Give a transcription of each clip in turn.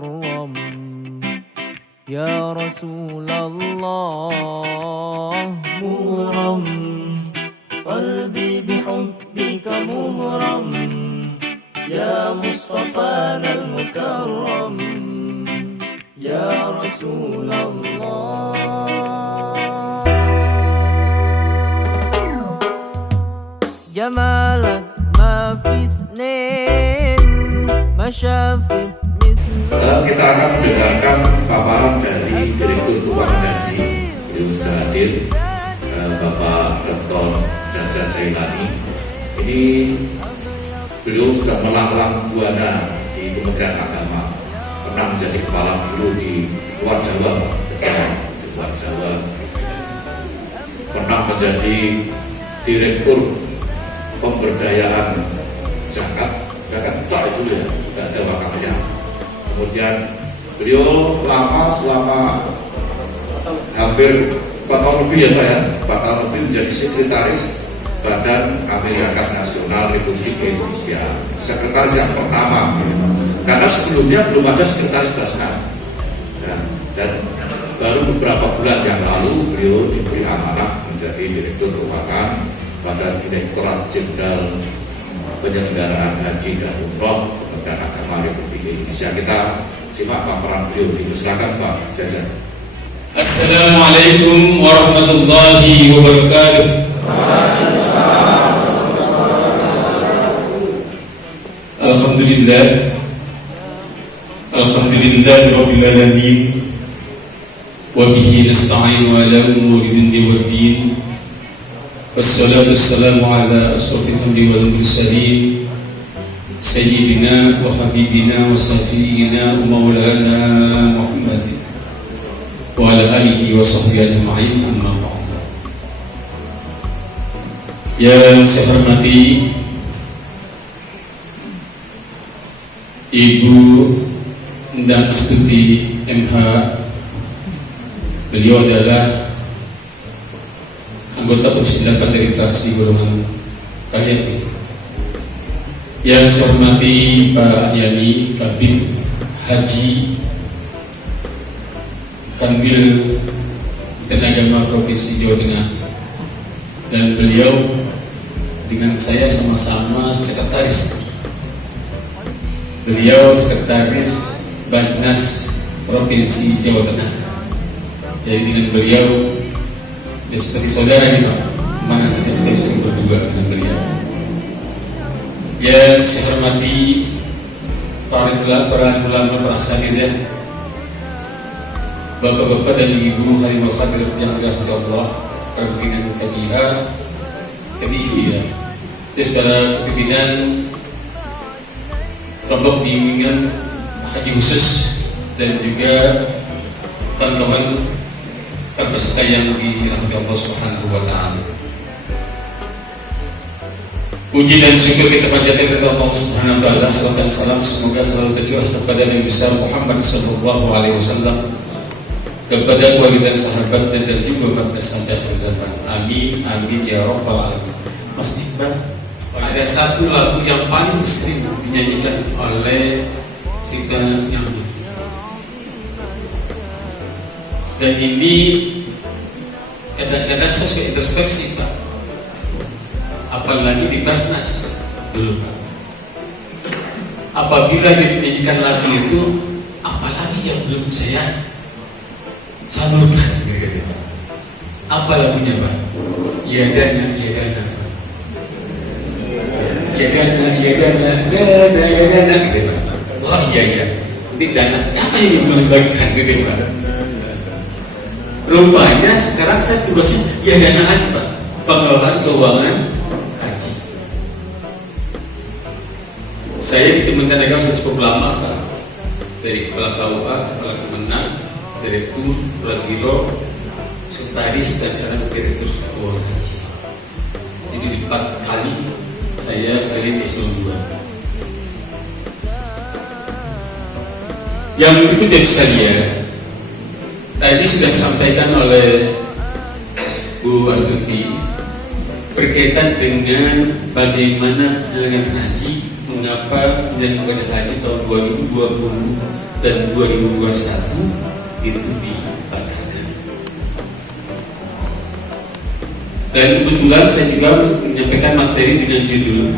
المكرم يا رسول الله مغرم قلبي بحبك مغرم يا مصطفانا المكرم يا رسول الله جمالك ما في اثنين ما شافت مثله. Kita akan mendengarkan paparan dari Direktur Keuangan Haji. Beliau sudah hadir, Bapak Dr. Jaja Jailani. Ini beliau sudah melanglang buana di Kementerian Agama, pernah menjadi kepala biro di luar Jawa, pernah menjadi direktur pemberdayaan zakat tak itu ya, tidak ada wakafnya. Kemudian beliau selama hampir 4 tahun lebih ya Pak ya, 4 tahun lebih menjadi sekretaris Badan Amil Zakat Nasional Republik Indonesia, sekretaris yang pertama. Karena sebelumnya belum ada sekretaris Basnas. Dan baru beberapa bulan yang lalu beliau diberi amanah menjadi Direktur Keuangan pada Direktorat Jenderal Penyelenggaraan Haji dan Umroh Kementerian Agama Republik Indonesia. Kita simak paparan beliau. Silakan Pak Jaja. Assalamualaikum warahmatullahi wabarakatuh. Alhamdulillah rabbil alamin wa bihi nasta'inu ala umuri dunya waddin. Wassalatu wassalamu ala asrofil anbiya'i wal mursalin sayyidina wa habibina wa syafi'ina wa maulana Muhammadin wa ala alihi wa sahbihi ajma'in, amma ba'du. Yang saya hormati Ibu dan Astuti MH, beliau adalah anggota Komisi 8 dari fraksi golongan KYP. Yang saya hormati Pak Yani Kabid Haji Kanwil dan Agama Provinsi Jawa Tengah, dan beliau dengan saya sama-sama sekretaris. Beliau sekretaris Basnas Provinsi Jawa Tengah. Jadi dengan beliau ya seperti saudara nih Pak, mana saja saya sudah berdua dengan beliau. Yang saya hormati para ulama, para asatidzah, bapak-bapak dan ibu khalifah fadil yang dirahmati Allah, para pimpinan KBIH ya, terus para pimpinan kelompok bimbingan haji khusus, dan juga kawan-kawan peserta yang dirahmati Allah Subhanahu wa Ta'ala. Puji dan syukur kita panjatkan kepada Allah Subhanahu wa Ta'ala. Salawat dan salam semoga selalu tercurah kepada Nabi besar Muhammad sallallahu alaihi wasallam, kepada keluarga dan sahabat dan juga umat sampai akhir zaman. Amin amin ya rabbal alamin. Mas Iqbal, ada satu lagu yang paling sering dinyanyikan oleh kita Nyambi, dan ini kadang-kadang saya suka introspeksi Pak, apalagi di Basnas dulu Pak, apabila dinyanyikan lagu itu, apalagi yang belum saya salurkan, apa lagunya Pak? Ya dana gitu Pak. Oh iya ini dana apa yang belum dibagikan gitu Pak. Rupanya sekarang saya tugasnya ya danaan Pak, pengelolaan keuangan haji. Saya di Kementerian Agama sudah cukup lama Pak, dari kepala KUA, kepala Kemenang, direktur, kepala biro, sekretaris, dan sekarang direktur keuangan haji. Jadi 4 kali saya kali eselon 2. Yang berikutnya sekalian, tadi sudah disampaikan oleh Bu Astuti berkaitan dengan bagaimana penyelenggaraan haji, mengapa penyelenggaraan haji tahun 2020 dan 2021 itu dibatalkan. Dan kebetulan saya juga menyampaikan materi dengan judul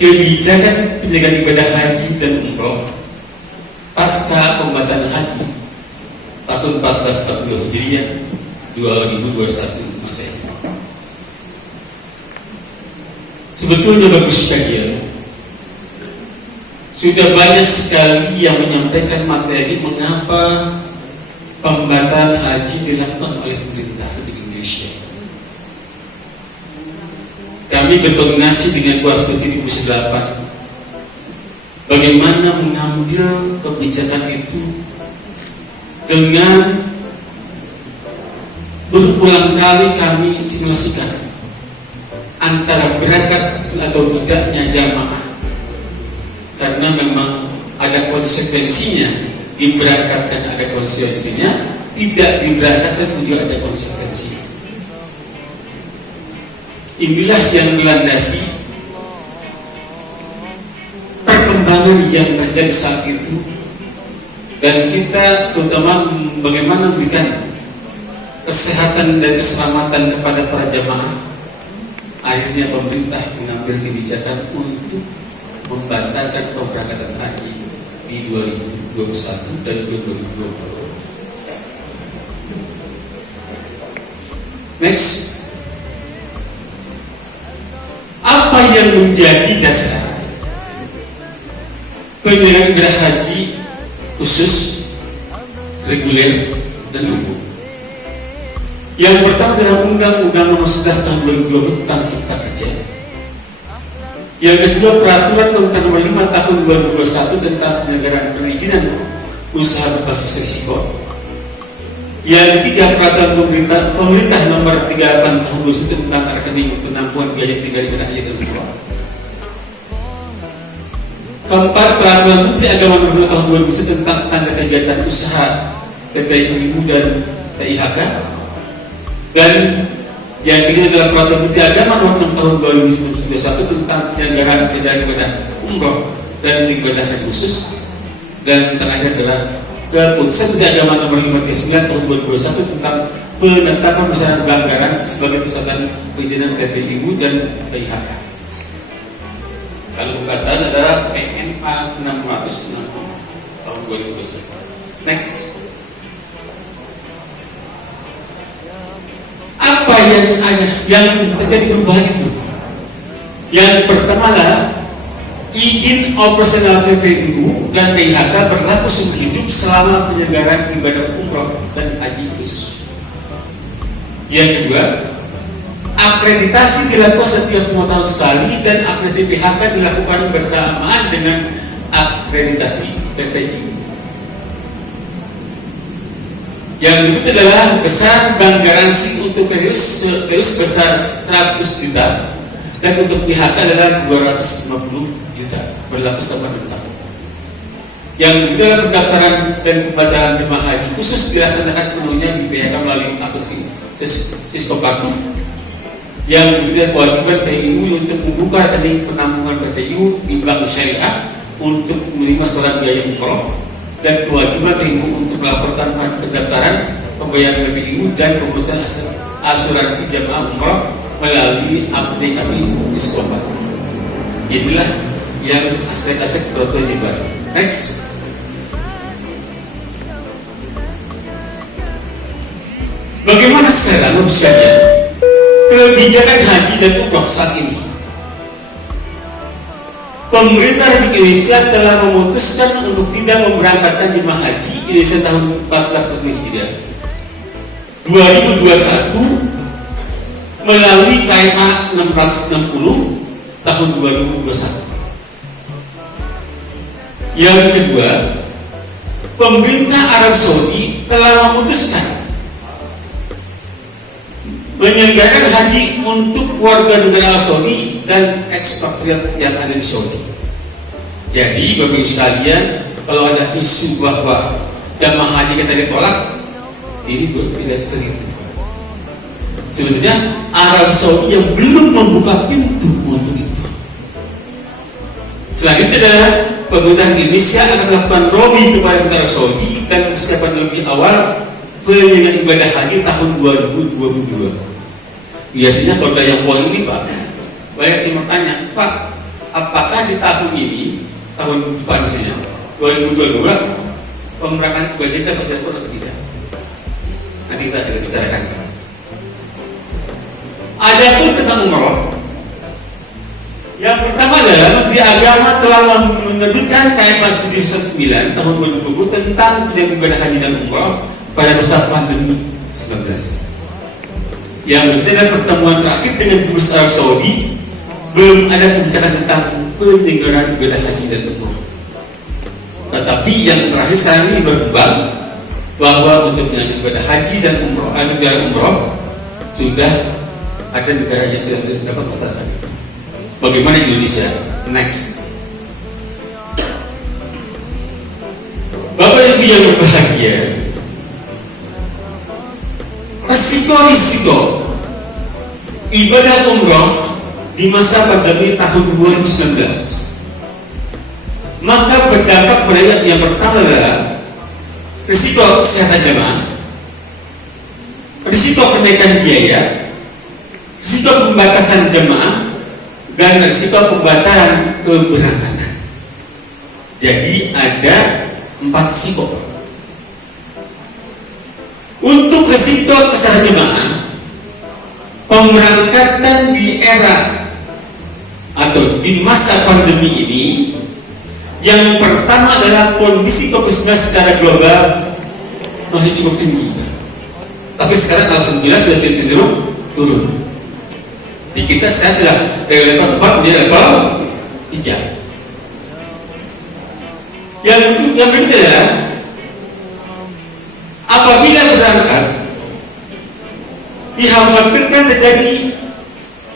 kebijakan penyelenggaraan ibadah haji dan umroh pasca pembatalan haji tahun 1442 Hijriah 2021 Masehi. Sebetulnya bagus sekalian, sudah banyak sekali yang menyampaikan materi mengapa pembatalan haji dilakukan oleh pemerintah di Indonesia. Kami berkoordinasi dengan kuasa Menteri Komisi 8 bagaimana mengambil kebijakan itu dengan berulang kali kami simulasikan antara berangkat atau tidaknya jamaah, karena memang ada konsekuensinya diberangkatkan, ada konsekuensinya tidak diberangkatkan juga ada konsekuensinya. Inilah yang melandasi perkembangan yang terjadi saat itu, dan kita terutama bagaimana memberikan kesehatan dan keselamatan kepada para jamaah. Akhirnya pemerintah mengambil kebijakan untuk membatalkan pemberangkatan haji di 2021 dan 2022. Next. Apa yang menjadi dasar penyelenggaraan ibadah haji khusus, reguler, dan umum? Yang pertama adalah Undang-Undang Nomor 11 Tahun 2020 tentang Cipta Kerja. Yang kedua, Peraturan Nomor 5 Tahun 2021 tentang penyelenggaraan perizinan usaha berbasis risiko. Yang ketiga, Peraturan Pemerintah Nomor 38 Tahun 2020 tentang rekening penampungan biaya tinggal ibadah haji dan umroh. Keempat, Peraturan Menteri Agama Nomor 2 Tahun 2021 tentang standar kegiatan usaha PPIU dan PIHK. Dan yang kelima adalah Peraturan Menteri Agama Nomor 6 Tahun 2021 tentang penyelenggaraan ibadah umroh dan ibadah haji khusus. Dan terakhir adalah Keputusan Menteri Agama Nomor 5/9 Tahun 2021 tentang penetapan besaran pelanggaran sebagai kesalahan perizinan PPIU dan PIHK. Kalau pembatalan adalah PNA 660 tahun 2021. Next. Apa yang terjadi perubahan itu? Yang pertama adalah izin operasional PPIU dan PIHK berlaku seumur hidup selama penyelenggaraan ibadah umroh dan haji khusus. Yang kedua, akreditasi dilakukan setiap 5 tahun sekali dan akreditasi PIHK dilakukan bersamaan dengan akreditasi PPIU. Yang berikut adalah besar bank garansi untuk Perius besar 100 juta dan untuk PIHK adalah 250 juta berlaku selama 2 tahun. Yang berikut adalah pendaftaran dan pembatalan jemaah haji khusus dilaksanakan sepenuhnya di PIHK melalui aplikasi Siskopatu. Yang berikut kewajiban PPIU untuk membuka rekening penampungan PPIU di bank syariah untuk menerima setoran biaya umroh, dan kewajiban PPIU untuk melaporkan pendaftaran pembayaran PPIU dan pemeriksaan asuransi jamaah umroh melalui aplikasi Siskopatu. Inilah yang aspek-aspek peraturan yang baru. Next. Bagaimana sekarang sekalian kebijakan haji dan umroh saat ini? Pemerintah Republik Indonesia telah memutuskan untuk tidak memberangkatkan jemaah haji Indonesia tahun 1442 Hijriah 2021 melalui KMA 660 tahun 2021. Yang kedua, pemerintah Arab Saudi telah memutuskan menyelenggarakan haji untuk warga negara Arab Saudi dan ekspatriat yang ada di Saudi. Jadi Bapak Ibu sekalian, kalau ada isu bahwa jamaah haji kita ditolak, ini tidak seperti itu. Sebetulnya Arab Saudi yang belum membuka pintu untuk itu. Selanjutnya adalah pemerintah Indonesia akan melakukan lobby kepada negara Saudi dan persiapan lebih awal penyelenggaraan ibadah haji tahun 2022. Biasanya kalau yang poin ini Pak, banyak yang bertanya, Pak, apakah di tahun ini, tahun depan misalnya 2022, pemberangkatan ibadah kita pasti ada atau tidak? Nanti kita akan bicarakan. Ada pun tentang umroh. Yang pertama adalah Menteri Agama telah menerbitkan KM 709 tahun 2020 tentang penyelenggaraan ibadah haji dan umroh pada masa pandemi 19. Yang berkaitan dengan pertemuan terakhir dengan Dubes Arab Saudi, belum ada kebijakan tentang penyelenggaraan ibadah haji dan umroh. Tetapi yang terakhir sekarang ini berkembang bahwa untuk penyelenggaraan ibadah haji dan umroh sudah ada negara yang sudah dapat persyaratan. Bagaimana Indonesia? Next. Bapak Ibu yang berbahagia, resiko-risiko ibadah umroh di masa pandemi tahun 2019 maka berdampak pada yang pertama adalah risiko kesehatan jemaah, risiko kenaikan biaya, risiko pembatasan jemaah, dan risiko pembatalan keberangkatan. Jadi ada 4 risiko. Untuk risiko kesehatan jemaah, pemberangkatan di era atau di masa pandemi ini, yang pertama adalah kondisi COVID-19 secara global masih cukup tinggi. Tapi sekarang alhamdulillah sudah cenderung turun. Di kita sekarang sudah dari level 4 menjadi level 3. Yang berikutnya adalah apabila berangkat dikhawatirkan terjadi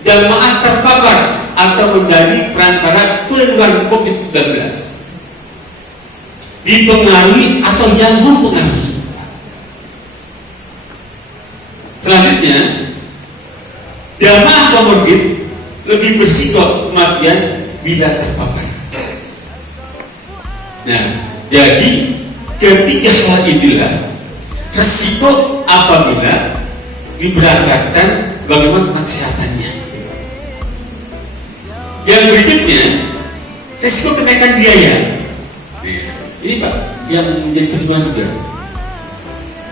jamaah terpapar atau menjadi perantara penularan COVID-19, dipengaruhi atau yang mempengaruhi. Selanjutnya, jamaah komorbid lebih berisiko kematian bila terpapar. Nah, jadi ketiga hal inilah resiko apabila diberangkatkan, bagaimana kesehatannya. Yang berikutnya, risiko kenaikan biaya. Ini Pak, yang menjadi pertimbangan juga.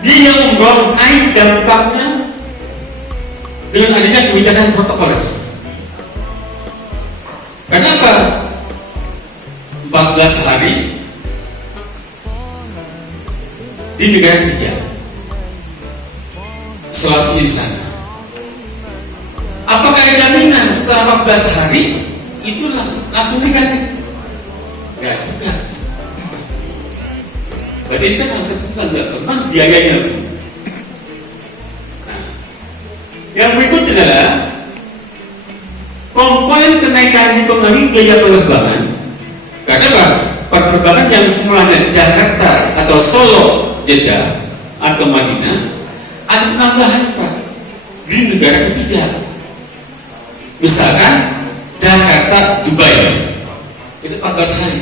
Biaya umroh naik dampaknya dengan adanya kebijakan protokoler. Kenapa? 14 hari di negara ketiga, isolasi di sana. Apakah ada jaminan setelah 14 hari itu langsung negatif? Enggak juga. Berarti ini kan harus tentukan memang biayanya. Nah, yang berikut adalah komponen kenaikan dipengaruhi biaya penerbangan. Karena apa? Penerbangan yang semulanya Jakarta atau Solo, Jeddah atau Madinah ada penambahan Pak di negara ketiga. Misalkan Jakarta Dubai itu 14 hari,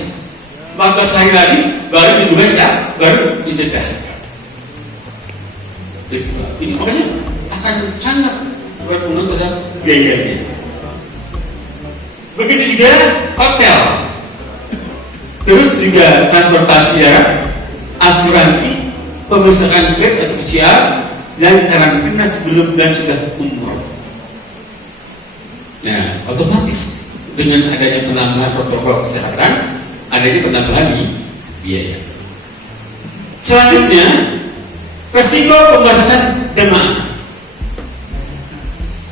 14 hari lagi baru di Dubai ya, baru di Jeddah. Ini makanya akan sangat berpengaruh terhadap biayanya. Begitu juga hotel, terus juga transportasi darat, asuransi, pemeriksaan swab atau PCR, dan karantina sebelum dan sudah umroh. Nah, otomatis dengan adanya penambahan protokol kesehatan, adanya penambahan di biaya. Selanjutnya, resiko pembatasan jemaah.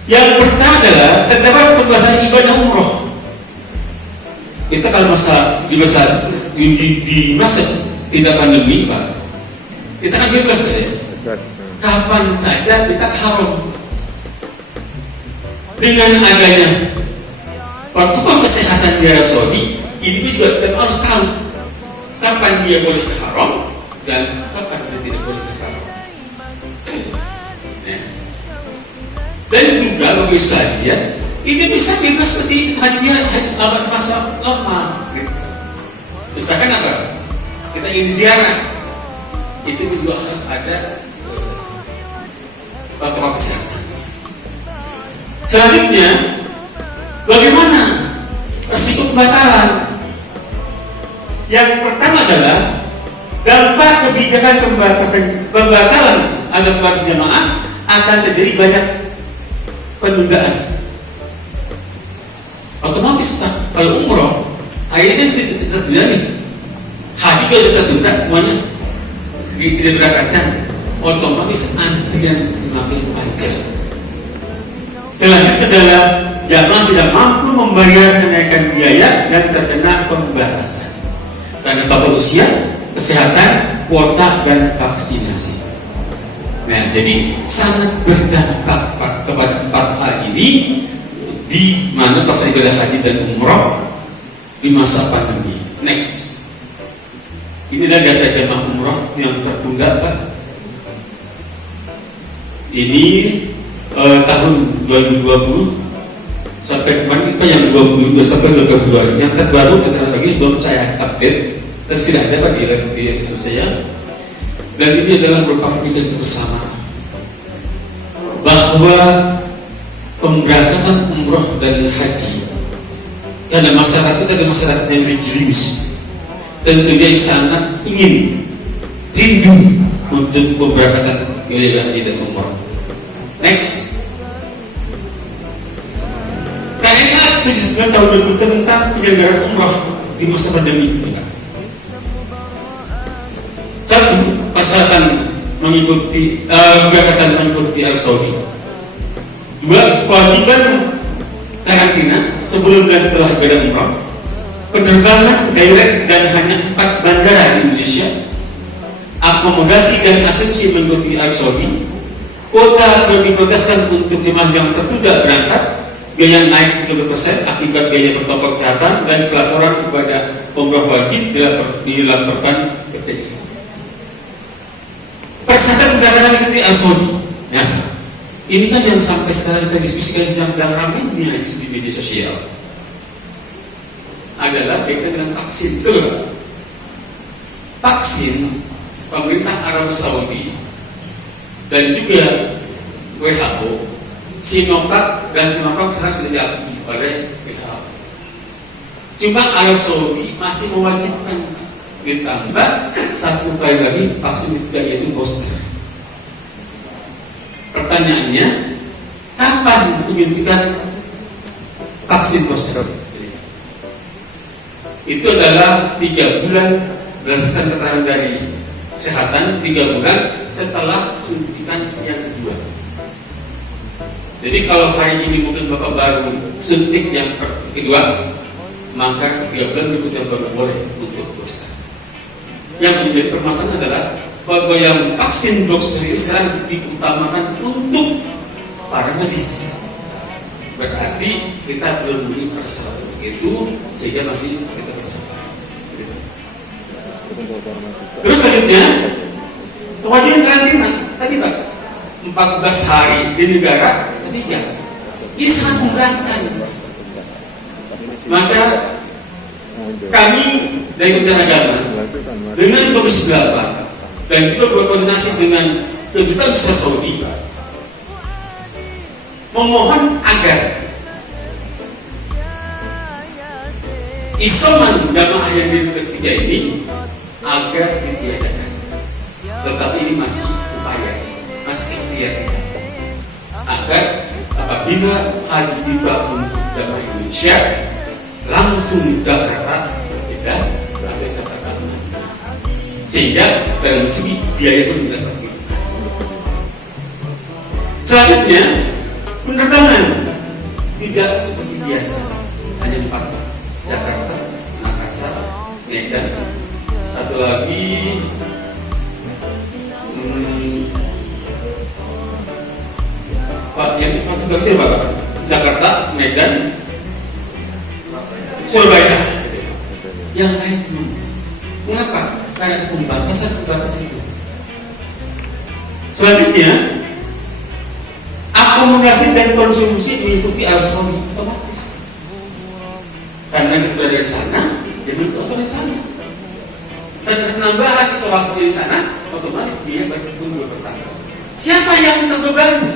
Yang pertama adalah terdapat pembatasan ibadah umroh. Kita kalau di masa tidak pandemi Pak, kita kan bebas ya. Kapan saja kita haram. Dengan adanya protokol kesehatan di Arab Saudi, ini juga kita harus tahu kapan dia boleh haram dan kapan dia tidak boleh haram. Dan juga bagi sekalian, ini bisa bebas seperti hanya masa normal. Gitu. Misalkan apa? Kita ingin ziarah, itu juga harus ada protokol kesehatan. Selanjutnya, bagaimana resiko pembatalan? Yang pertama adalah dampak kebijakan pembatalan agar pada jemaah akan terjadi banyak penundaan. Otomatis kalau umroh akhirnya tidak nih, haji juga tertunda semuanya, tidak berangkatkan, otomatis antrian semakin panjang. Selanjutnya adalah jamaah tidak mampu membayar kenaikan biaya dan terkena pembatasan karena faktor usia, kesehatan, kuota, dan vaksinasi. Nah, jadi sangat berdampak kepada 4 hal ini di mana pasal ibadah haji dan umroh di masa pandemi. Next, inilah data jamaah umroh yang tertunda, Pak. Ini tahun 2020 sampai kemarin itu yang 22 sampai 22. Yang terbaru ternyata lagi belum saya update, tapi sudah ada Pak di saya. Dan ini adalah merupakan kita bersama bahwa pemberangkatan umroh dan haji karena masyarakat kita adalah masyarakat yang religius, tentunya yang sangat ingin rindu untuk pemberangkatan ibadah haji dan umroh. Next, karena 79 tahun 2000 tentang penyelenggaraan umroh di masa pandemi ini. Satu, persyaratan mengikuti pemberangkatan mengikuti Arab Saudi. Dua, kewajiban karantina sebelum dan setelah ibadah umroh. Penerbangan direct dan hanya 4 bandara di Indonesia. Akomodasi dan asumsi mengikuti Arab Saudi. Kuota diprioritaskan untuk jemaah yang tertunda berangkat. Biaya naik 30% akibat biaya protokol kesehatan dan pelaporan kepada umroh wajib dilaporkan PPI. Persyaratan pemberangkatan mengikuti Arab Saudi. Ya, ini kan yang sampai sekarang kita diskusikan yang sedang ramai di media sosial adalah kaitan dengan vaksin. Betul. Vaksin pemerintah Arab Saudi dan juga WHO, Sinovac dan Sinovac sekarang sudah diakui oleh WHO. Cuma Arab Saudi masih mewajibkan, ditambah 1 kali lagi vaksin ketiga yaitu booster. Pertanyaannya, kapan penyuntikan vaksin booster? Itu adalah 3 bulan berdasarkan keterangan dari kesehatan, 3 bulan setelah suntikan yang kedua. Jadi kalau hari ini mungkin Bapak baru suntik yang kedua, maka 3 bulan berikutnya baru boleh untuk booster. Yang menjadi permasalahan adalah bahwa yang vaksin booster ini sekarang diutamakan untuk para medis. Berarti kita belum memenuhi persyaratan itu, sehingga masih kita bersabar. Terus selanjutnya, kewajiban karantina tadi Pak, 14 hari di negara ketiga. Ini sangat memberatkan. Maka kami dari Kementerian Agama dengan Komisi 8 dan juga berkoordinasi dengan Kedutaan Besar Saudi memohon agar isoman jamaah yang di negara ketiga ini agar ditiadakan. Tetapi ini masih upaya, masih ikhtiar agar apabila haji tiba untuk jamaah Indonesia langsung Jakarta tidak ada katakan, sehingga dalam segi biaya pun tidak terpikirkan. Selanjutnya, penerbangan tidak seperti biasa, hanya 4: Jakarta, Makassar, Medan, satu lagi Pak yang maksud siapa Pak? Jakarta, Medan, Surabaya. Yang lain belum. Mengapa? Karena ada pembatasan itu. Selanjutnya, akomodasi dan konsumsi mengikuti Arab Saudi otomatis. Karena kita dari sana, dia mengikuti dari sana. dan penambahan isolasi di sana, otomatis biaya bagi pun bertambah. Siapa yang terbebani?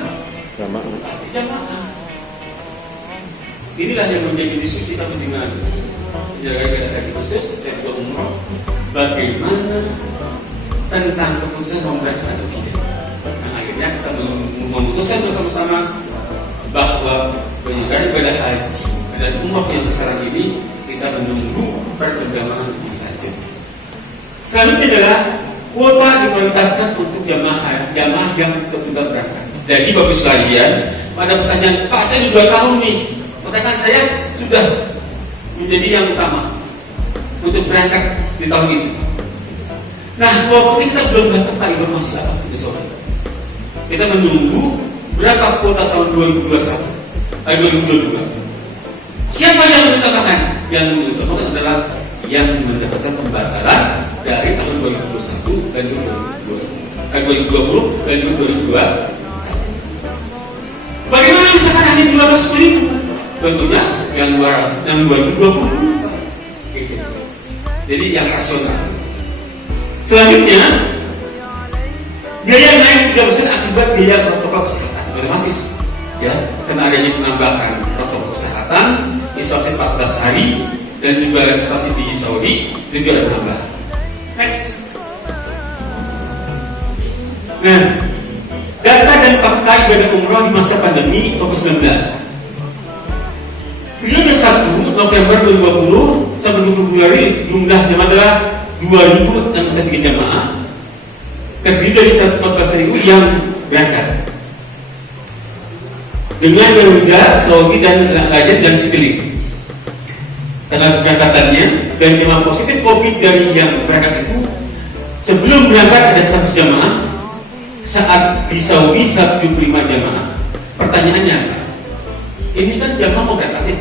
Pasti jamaah. Inilah yang menjadi diskusi kami dengan penyelenggara haji khusus dan juga umroh. Bagaimana tentang keputusan memberangkatkan atau tidak? Nah, akhirnya kita memutuskan bersama-sama bahwa penyelenggara ibadah haji dan umroh yang sekarang ini kita menunggu perkembangan lebih lanjut. Selanjutnya adalah kuota diprioritaskan untuk jamaah yang tertunda berangkat. Jadi bagus sekalian, pada pertanyaan, Pak saya 2 tahun nih, pertanyaan saya sudah menjadi yang utama untuk berangkat di tahun ini. Nah, waktu kita belum dapat informasi apa itu. Kita menunggu berapa kuota tahun 2022. Siapa yang mengutamakan? Yang mengutamakan adalah yang mendapatkan pembatalan dari tahun 2021 dan 2020 dan 2022. Bagaimana misalkan hanya 15.000? Tentunya yang 2020. Jadi yang rasional. Selanjutnya, biaya naik 3% akibat biaya protokol kesehatan. Otomatis, ya, karena adanya penambahan protokol kesehatan, isolasi 14 hari, dan juga isolasi di Saudi itu juga ada penambahan. Next. Nah, data dan fakta ibadah umroh di masa pandemi COVID-19. Periode 1 November 2020 sampai 20 Februari jumlah jemaah adalah 2.063 jemaah, terdiri dari 114.000 yang berangkat dengan Garuda, Saudi dan Lajen dan Citylink. Karena keberangkatannya dan jemaah positif COVID dari yang berangkat itu sebelum berangkat ada 100 jemaah, saat di Saudi 175 jemaah. Pertanyaannya apa? Ini kan jemaah mau berangkat ya?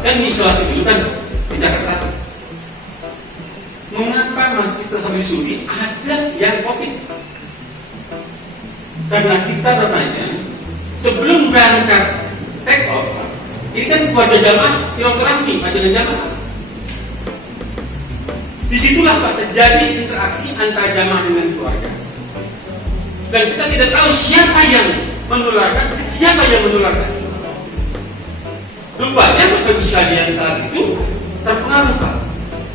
Kan isolasi dulu kan di Jakarta. Mengapa masih terus di Saudi ada yang COVID? Karena kita bertanya sebelum berangkat take off, ini kan keluarga jamaah silaturahmi dengan jamaah. Disitulah Pak terjadi interaksi antara jamaah dengan keluarga. Dan kita tidak tahu siapa yang menularkan, siapa yang menularkan. Rupanya Bapak Ibu sekalian saat itu terpengaruh Pak.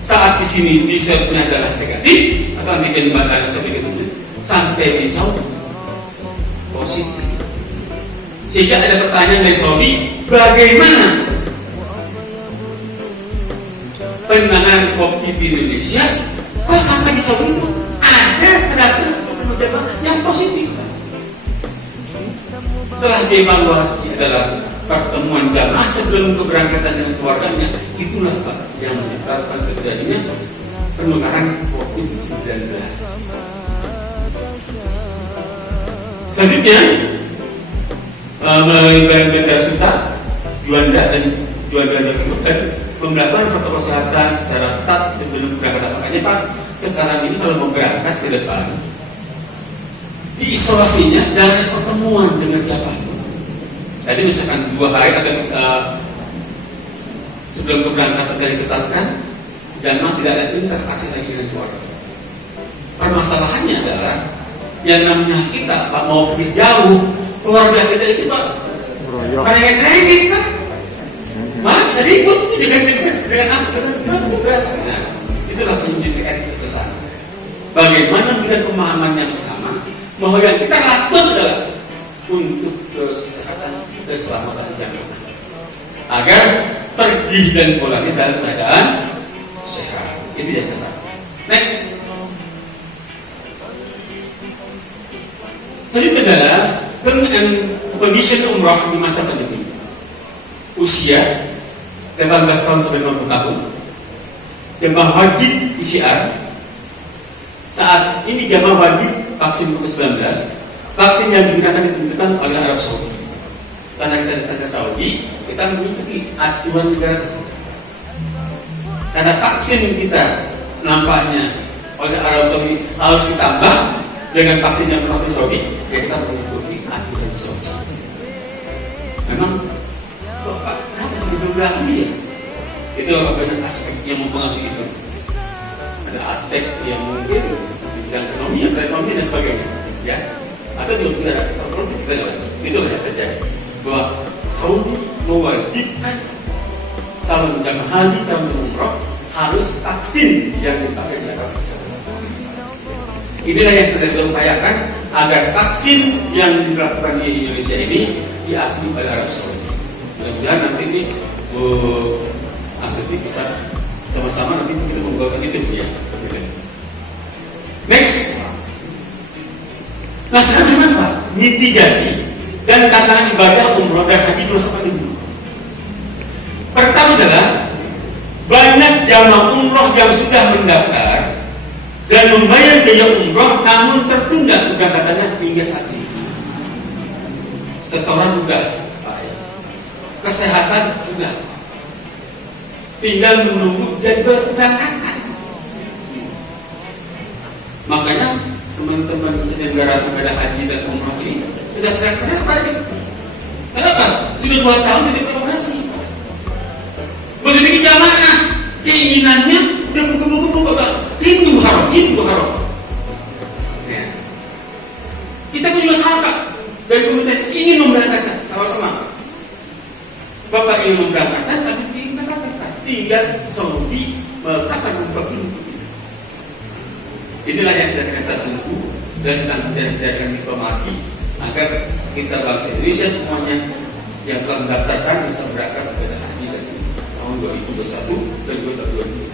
Saat di sini di swabnya adalah negatif atau antigen badan swab negatif, sampai di Saudi positif. Sehingga ada pertanyaan dari Saudi, bagaimana penanganan COVID di Indonesia? Kok sampai di Saudi itu ada 100 jemaah yang positif? Setelah dievaluasi adalah pertemuan jamaah sebelum keberangkatan dengan keluarganya, itulah Pak yang menyebabkan terjadinya penularan COVID-19. Selanjutnya melalui Bandara Suta, Juanda dan melakukan protokol kesehatan secara ketat sebelum keberangkatan. Makanya Pak, sekarang ini kalau mau berangkat ke depan, diisolasinya dari pertemuan dengan siapa? Jadi misalkan 2 hari atau sebelum keberangkatan dari ditetapkan, jamaah tidak ada interaksi lagi dengan keluarga. Permasalahannya adalah yang namanya kita Pak mau pergi jauh, keluarga kita itu Pak mereka kredit Pak, malah bisa ribut dengan apa? Dengan tugas. Nah, itulah pendidikan kita besar. Bagaimana kita pemahaman yang bersama bahwa yang kita lakukan adalah untuk kesehatan, keselamatan jamaah agar pergi dan pulangnya dalam keadaan sehat. Itu yang kita. Next. Selanjutnya adalah term and condition umrah di masa pandemi. Usia 18 tahun sampai 50 tahun. Jamaah wajib PCR. Saat ini jamaah wajib vaksin COVID-19. Vaksin yang digunakan ditentukan oleh Arab Saudi. Karena kita datang ke Saudi, kita mengikuti aturan negara tersebut. Karena vaksin kita nampaknya oleh Arab Saudi harus ditambah dengan vaksin yang berlaku di Saudi, ya kita mengikuti aturan Saudi. Memang, Bapak, kenapa sampai 12 ini ya? Itu banyak aspek yang mempengaruhi itu. ada aspek yang mungkin bidang ekonomi dan sebagainya, ya. Atau juga ada politis segala macam. Itulah yang terjadi bahwa Saudi mewajibkan calon jamaah haji, calon umroh harus vaksin yang dipakai di Arab Saudi. Inilah yang kita upayakan agar vaksin yang dilakukan di Indonesia ini diakui oleh Arab Saudi. Mudah-mudahan nanti ini Asri bisa sama-sama nanti kita membuatkan itu ya. Next. Nah, sekarang apa? Mitigasi dan tantangan ibadah umroh dan haji masa pandemi. Pertama adalah banyak jamaah umroh yang sudah mendaftar dan membayar biaya umroh namun tertunda keberangkatannya hingga saat ini. Setoran sudah, kesehatan sudah, tinggal menunggu jadwal keberangkatan. Makanya teman-teman penyelenggara ibadah haji dan umroh ini sudah teriak-teriak lagi. Kenapa? Sudah 2 tahun tidak beroperasi. Begitu jamaah keinginannya berkumpul-kumpul Bapak. Itu haram. Ya. Kita punya masyarakat dari kemudian ingin memberangkatkan sama-sama. Bapak ingin memberangkatkan tapi ingin memberangkatkan. Tinggal Saudi meletakkan tempat itu. Inilah yang sedang kita tunggu dan sedang kita informasi agar kita bangsa Indonesia semuanya yang telah mendaftarkan bisa berangkat kepada haji dan tahun 2021 dan 2022.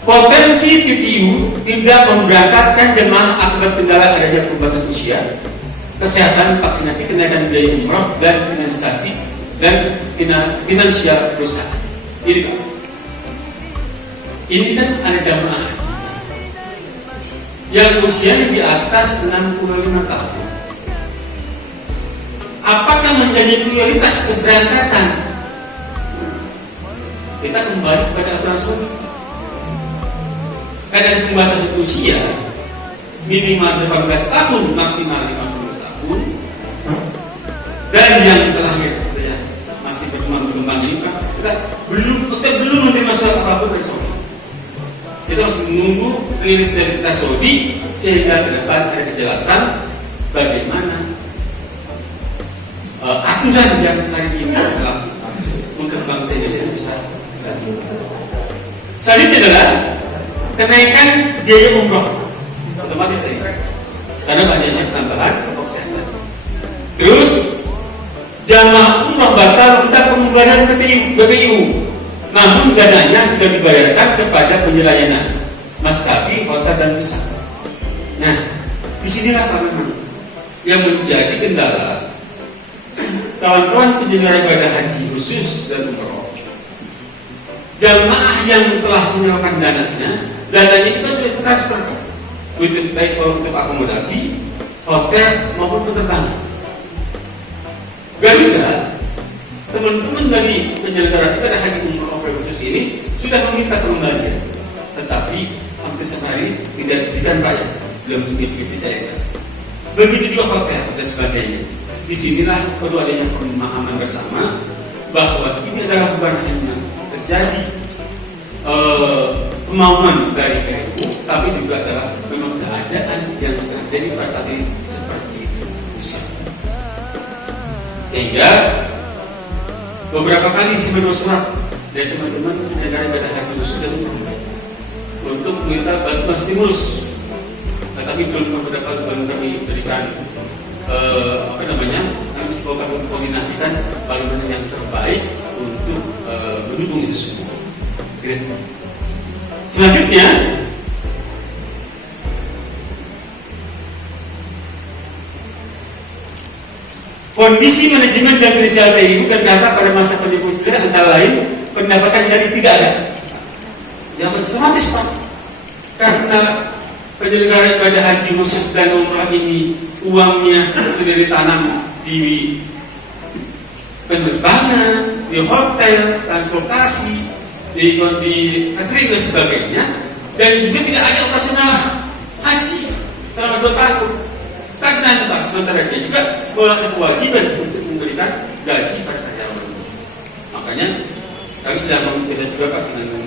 Potensi PTU tidak memberangkatkan jemaah akibat kendala adanya perubahan usia, kesehatan, vaksinasi, kenaikan biaya umroh dan finalisasi dan finansial perusahaan. Ini Pak. Ini kan ada jemaah haji yang usianya di atas 65 tahun. Apakah menjadi prioritas keberangkatan? Kita kembali kepada aturan Saudi. Karena pembatasan usia minimal 18 tahun, maksimal 50 tahun, dan yang terakhir ya, masih berkembang ini Pak, kita belum menerima surat apapun dari Saudi. Kita masih menunggu rilis dari kita Saudi sehingga ke depan ada kejelasan bagaimana aturan yang sekarang ini berlaku untuk bangsa Indonesia bisa. Selanjutnya adalah kenaikan biaya umroh otomatis karena banyaknya penambahan pokok kesehatan. Terus jamaah umroh batal untuk pembayaran BPIU, namun dananya sudah dibayarkan kepada penyelayanan maskapai, hotel dan pesawat. Nah, disinilah Pak memang yang menjadi kendala kawan-kawan penyelenggara ibadah haji khusus dan umroh. Jamaah yang telah menyalurkan dananya itu sudah transfer baik untuk akomodasi, hotel maupun penerbangan. Garuda, teman-teman dari penyelenggara ibadah haji umroh khusus ini sudah meminta pengembalian, tetapi hampir sehari tidak diberikan Pak ya, belum bisa dicairkan. Begitu juga hotel dan sebagainya. Disinilah perlu adanya pemahaman bersama bahwa ini adalah bukan hanya terjadi kemauan dari PMU, tapi juga adalah memang keadaan yang terjadi pada saat ini seperti itu. Sehingga beberapa kali saya menerima surat dari teman-teman penyelenggara ibadah haji khusus dan umroh untuk meminta bantuan stimulus, tetapi belum kami berikan kami semoga mengkoordinasikan bagaimana yang terbaik untuk mendukung itu semua. Selanjutnya, kondisi manajemen dan finansial PTU dan data pada masa pandemi antara lain pendapatan nyaris tidak ada. Ya otomatis Pak, karena penyelenggara ibadah haji khusus dan umrah ini uangnya sudah ditanam di penerbangan, di hotel, transportasi, di catering dan sebagainya, dan juga tidak ada operasional haji selama 2 tahun. Karena Pak, sementara dia juga melakukan kewajiban untuk memberikan gaji pada karyawan. Makanya kami sedang kita juga Pak dengan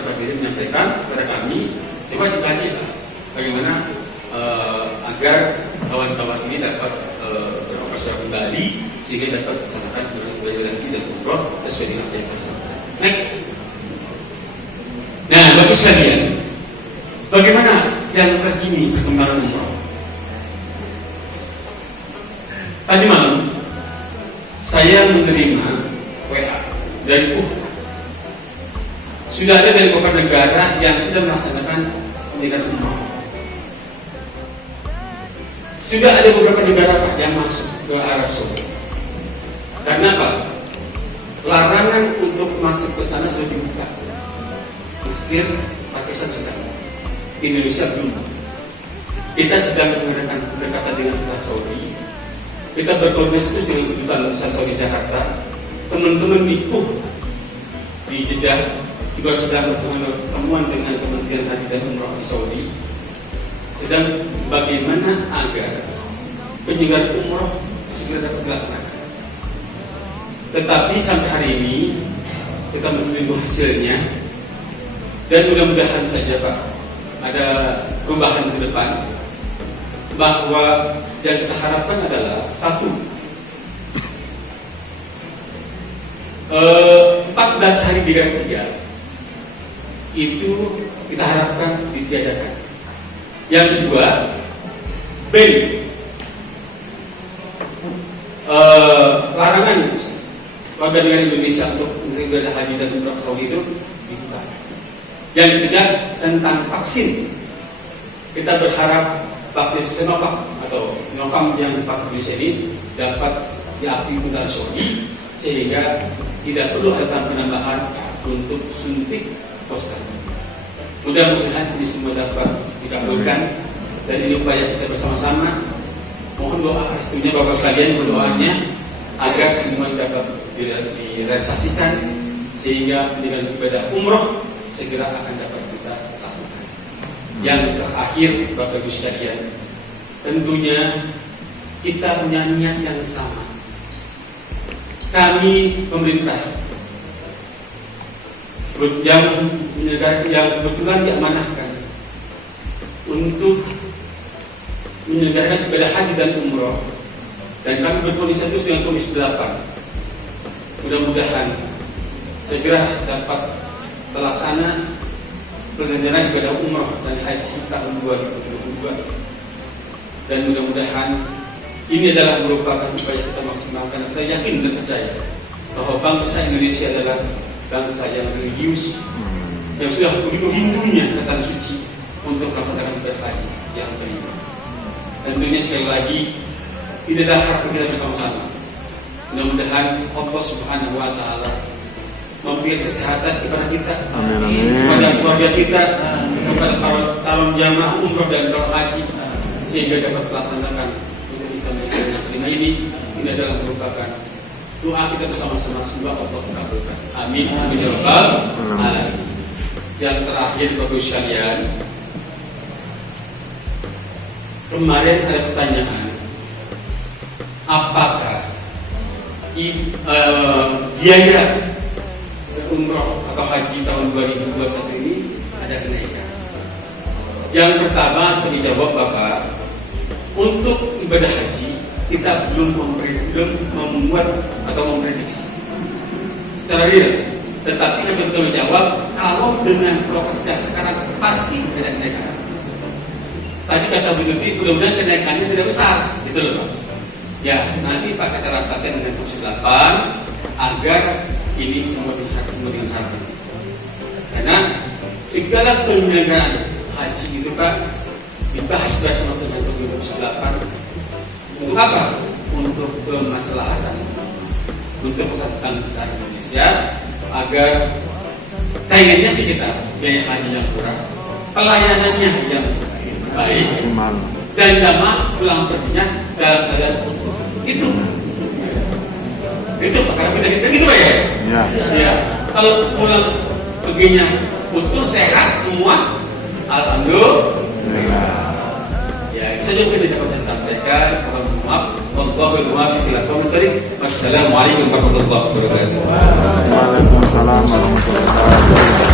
Pak Dirjen menyampaikan kepada kami, coba dikaji lah bagaimana agar kawan-kawan ini dapat beroperasional kembali sehingga dapat dilaksanakan ibadah haji dan umroh sesuai dengan apa yang kita lakukan. Next. Nah, bagus sekalian. Bagaimana yang terkini perkembangan umroh? Tadi malam saya menerima WA dari sudah ada dari beberapa negara yang sudah melaksanakan penyelenggaraan umroh. Sudah ada beberapa negara Pak yang masuk ke Arab Saudi. Karena apa? Larangan untuk masuk ke sana sudah dibuka. Mesir, Pakistan sudah. Indonesia belum. Kita sedang mengadakan pendekatan dengan Arab Saudi. Kita berkoordinasi terus dengan kedutaan besar Saudi Jakarta. Teman-teman di di Jeddah juga sedang pertemuan dengan Kementerian Haji dan Umroh di Saudi. Sedang bagaimana agar penyelenggaraan umroh segera dapat dilaksanakan. Tetapi sampai hari ini kita masih menunggu hasilnya dan mudah-mudahan saja Pak ada perubahan ke depan, bahwa yang kita harapkan adalah satu, 14 hari di negara ketiga itu kita harapkan ditiadakan. Yang kedua, larangan warga negara Indonesia untuk beribadah haji dan umrah Saudi itu dibuka. Yang ketiga, tentang vaksin, kita berharap vaksin Sinovac atau Sinovac yang dipakai Indonesia ini dapat diakui oleh Saudi sehingga tidak perlu ada penambahan untuk suntik booster. Mudah-mudahan ini semua dapat dikabulkan dan ini upaya kita bersama-sama. Mohon doa restunya Bapak sekalian, berdoanya agar semua dapat direalisasikan sehingga dengan ibadah umroh segera akan dapat kita lakukan. Yang terakhir Bapak Ibu sekalian, tentunya kita punya niat yang sama. Kami pemerintah yang kebetulan diamanahkan untuk menyelenggarakan ibadah haji dan umroh, dan kami berkoordinasi terus dengan Komisi 8. Mudah-mudahan segera dapat terlaksana penyelenggaraan ibadah umroh dan haji tahun 2022, dan mudah-mudahan ini adalah merupakan upaya kita maksimalkan. Kita yakin dan percaya bahwa bangsa Indonesia adalah bangsa yang religius, yang sudah begitu rindunya ke tanah suci untuk melaksanakan ibadah haji yang terima. Tentunya sekali lagi ini adalah harapan kita bersama-sama. Mudah-mudahan Allah Subhanahu wa Ta'ala memberikan kesehatan kepada kita, kepada keluarga kita, kepada para calon jamaah umroh dan calon haji, sehingga dapat melaksanakan ibadah yang terima ini. Ini adalah merupakan doa kita bersama-sama, semoga Allah mengabulkan. Amin. Amin ya rabbal alamin. Yang terakhir Bapak sekalian, kemarin ada pertanyaan, apakah biaya umroh atau haji tahun 2021 ini ada kenaikan? Yang pertama kami jawab Bapak, untuk ibadah haji kita belum membuat atau memprediksi secara real, tetapi kami sudah menjawab kalau dengan proses yang sekarang pasti ada kenaikan. Tadi kata Bu Lutfi, mudah-mudahan kenaikannya tidak besar, gitu loh Pak. Ya, nanti Pak kita rapatkan dengan Komisi 8 agar ini semua dengan harapan. Karena segala penyelenggaraan haji itu Pak dibahas bersama dengan Komisi 8. Untuk apa? Untuk kemaslahatan, untuk persatuan besar Indonesia, agar kayaknya sih kita biaya haji yang kurang, pelayanannya yang baik, dan jamaah pulang perginya dalam keadaan utuh. Itu karena kita gitu Pak ya? Ya. Kalau pulang perginya utuh, sehat semua, alhamdulillah. Ya, itu saja mungkin dapat saya sampaikan. Mohon maaf. Wallahul muwaffiq ila aqwamit thoriq. Wassalamualaikum warahmatullahi wabarakatuh. Waalaikumsalam warahmatullahi wabarakatuh.